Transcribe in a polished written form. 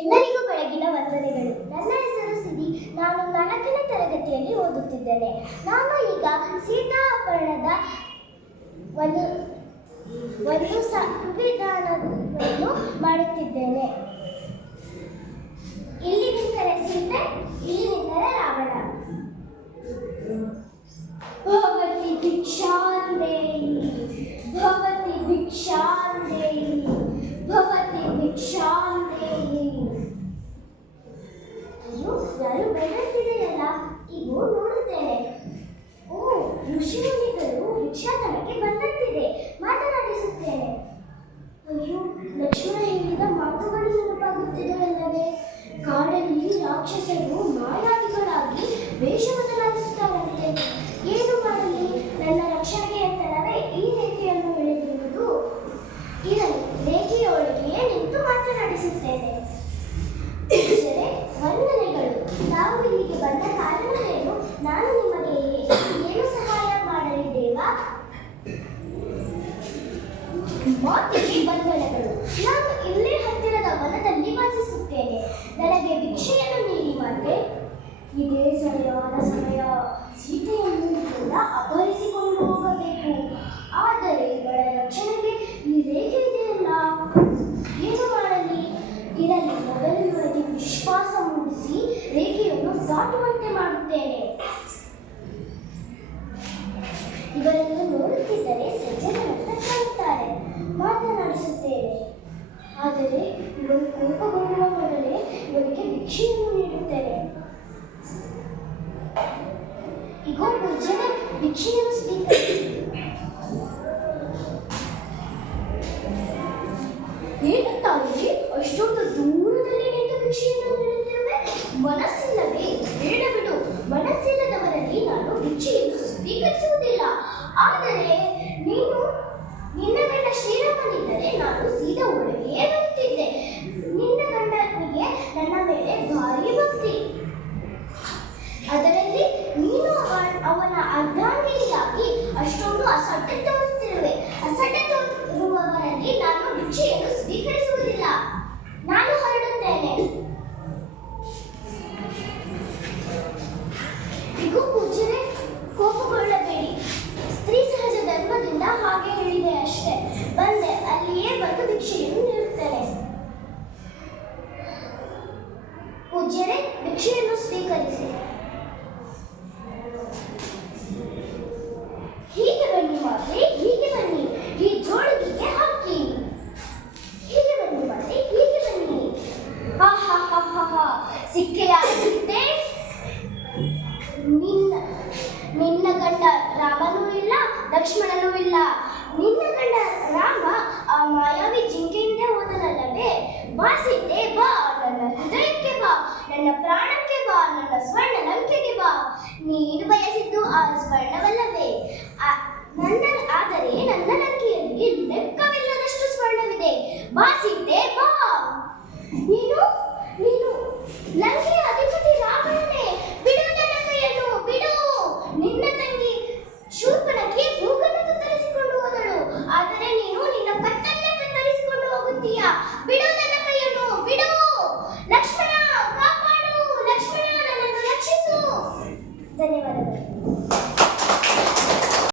ಎಲ್ಲರಿಗೂ ಬೆಳಗಿನ ವಂದನೆಗಳು. ನನ್ನ ಹೆಸರು ಸಿರಿ. ನಾನು 4ನೇ ತರಗತಿಯಲ್ಲಿ ಓದುತ್ತಿದ್ದೇನೆ. ನಾನು ಈಗ ಸೀತಾ ಅಪಹರಣದ ಒಂದು ಸಂವಿಧಾನವನ್ನು ಮಾಡುತ್ತಿದ್ದೇನೆ. ಇಲ್ಲಿ ನಿಂತರೆ ಸೀತೆ, ಇಲ್ಲಿ ನಿಂತರೆ ರಾವಣ. ಭವತಿ ಭಿಕ್ಷಾಂದೇಹಿ, ಭವತಿ ಭಿಕ್ಷಾಂದೇಹಿ, ಭವತಿ ಭಿಕ್ಷಾಂದೇಹಿ. ಅಯ್ಯೋ, ಯಾರು ಬೆಳೆಯುತ್ತಿದೆಯಲ್ಲ, ಇವು ನೋಡುತ್ತೇನೆ. ಓ, ಋಷಿಮುನಿಗಳು ಭಿಕ್ಷಾಟನಕ್ಕೆ ಬಂದಂತಿದೆ. ಮಾತನಾಡಿಸುತ್ತೇನೆ. ಅಯ್ಯೋ, ಲಕ್ಷ್ಮಣ ಹೇಳಿದ ಮಾತುಗಳು ನೆನಪಾಗುತ್ತಿದೆಯಲ್ಲವೇ? ಕಾಡಲ್ಲಿ ರಾಕ್ಷಸರು ಮಾಯಾವಿಗಳಾಗಿ ವೇಷ ಬದಲಾಯಿಸುತ್ತಾರಂತೆ. ಏನು ಮಾಡಲಿ? ನನ್ನ ರಕ್ಷಣೆಗೆ ಅಂತಲವೇ ಈ ರೇಖೆಯನ್ನು ಎಳೆದಿರುವುದು. ಇರಲಿ, ರೇಖೆಯೊಳಗೆಯೇ ನಿಂತು ಮಾತನಾಡಿಸುತ್ತೇನೆ. ವಂದನೆಗಳು. ನಾವು ಇಲ್ಲಿಗೆ ಬಂದ ಕಾರಣವೇನು? ನಾನು ನಿಮಗೆ ಏನು ಸಹಾಯ ಮಾಡಲಿದ್ದೇವಾ? ಮಾತಿಗೆ ವಂದನೆಗಳು. ನಾನು ಇಲ್ಲೇ ಹತ್ತಿರದ ವನದಲ್ಲಿ ವಾಸಿಸುತ್ತೇನೆ. ನನಗೆ ಭಿಕ್ಷೆಯನ್ನು ನೀಡಿ ಮಾತೆ. ಇದೇ ಸರಿಯಾದ ಸಮಯ. ಸೀತೆಯನ್ನು ಕೂಡ ಅಪಹರಿಸಿಕೊಂಡು ಹೋಗಬೇಕು. ಆದರೆ ಇವಳ ರಕ್ಷಣೆಗೆ ಈ ರೇಖೆ ಇದೆಯಲ್ಲ, ಏನು ಮಾಡಲಿ? ಇರಲಿ, ಮೊದಲು ಇವರಿಗೆ ವಿಶ್ವಾಸ ಮೂಡಿಸಿ ರೇಖೆಯನ್ನು ದಾಟುವಂತೆ ಮಾಡುತ್ತೇನೆ. ಇವರನ್ನು ನೋಡುತ್ತಿದ್ದರೆ ಸಜ್ಜನರಂತ ಕಾಣುತ್ತಾರೆ. ಮಾತನಾಡಿಸುತ್ತೇನೆ. ಆದರೆ ಇವರು ಕೋಪಗೊಳ್ಳುವ ಮೊದಲೇ ಇವರಿಗೆ ಭಿಕ್ಷೆಯನ್ನು ನೀಡುತ್ತೇನೆ. ಈಗ ಜನ ಭಿಕ್ಷೆಯನ್ನು ಸ್ವೀಕರಿಸಿ. ಏನು ತಾಯಿ, ಅಷ್ಟೊಂದು ದೂರದಲ್ಲಿ ನಿಂತು ಭಿಕ್ಷೆಯನ್ನು ನೀಡುತ್ತಿರುವೆ? ಮನಸ್ಸಿಲ್ಲವೇ? ಬೇಡ ಬಿಡು. ಮನಸ್ಸಿಲ್ಲದವರಲ್ಲಿ ನಾನು ಭಿಕ್ಷೆಯನ್ನು ಸ್ವೀಕರಿಸುವುದಿಲ್ಲ. ಆದರೆ ನಿನ್ನ ಗಂಡ ಶ್ರೀರಾಮನಿದ್ದರೆ ನಾನು ಸೀದಾ ಒಳಗೆಯೇ ಬರುತ್ತಿದ್ದೆ. ನಿನ್ನ ಗಂಡನಿಗೆ ನನ್ನ ಮೇಲೆ ಭಾರಿ ಭಕ್ತಿ. ಅದರಲ್ಲಿ ನೀನು ಅವನ ಅರ್ಧಾಂಗಿನಿಯಾಗಿ ಅಷ್ಟೊಂದು ಅಸಡ್ಡೆ ತೋರುತ್ತಿರುವೆ. ಅಸಡ್ಡೆ ತೋರುವವರಲ್ಲಿ ನಾನು ಭಿಕ್ಷೆಯನ್ನು ಸ್ವೀಕರಿಸುವುದಿಲ್ಲ. ನಾನು ಹೊರಡುತ್ತೇನೆ. ಇಗೂ ಪೂಜ್ಯರೇ, ಕೋಪಗೊಳ್ಳಬೇಡಿ. ಸ್ತ್ರೀ ಸಹಜ ಧರ್ಮದಿಂದ ಹಾಗೆ ಹೇಳಿದೆ ಅಷ್ಟೇ. ಬಂದೆ, ಅಲ್ಲಿಯೇ ಬಂದು ಭಿಕ್ಷೆಯನ್ನು ನೀಡುತ್ತೇನೆ. ಪೂಜ್ಯರೇ, ಭಿಕ್ಷೆಯನ್ನು ಸ್ವೀಕರಿಸಿ. ಹೀಗೆ ಬನ್ನಿ ಮಾತೆ, ಹೀಗೆ ಬನ್ನಿ. ಈ ಜೋಳಿಗೆಗೆ ಹಾಕಿ. ಹೀಗೆ ಬನ್ನಿ ಮಾತೆ, ಹೀಗೆ ಬನ್ನಿ. ಸಿಕ್ಕೆಯ ಸಿಕ್ತೆ. ನಿನ್ನ ಗಂಡ ರಾಮನೂ ಇಲ್ಲ, ಲಕ್ಷ್ಮಣನೂ ಇಲ್ಲ. ನಿನ್ನ ಗಂಡ ರಾಮ ಆ ಮಾಯಾವಿ ಜಿಂಕೆಯಿಂದೇ ಹೋದನಲ್ಲವೇ? ಬಾ ಸೀತೆ, ಬಾ. ನನ್ನ ಹೃದಯಕ್ಕೆ ಬಾ, ನನ್ನ ಪ್ರಾಣಕ್ಕೆ ಬಾ, ನನ್ನ ಸ್ವರ್ಣ ಲಂಕೆಗೆ ಬಾ. ನೀನು ಬಯಸಿದ್ದು ಆ ಸ್ವರ್ಣವಲ್ಲವೇ? ಆದರೆ ನನ್ನ ಲಂಕೆಯಲ್ಲಿ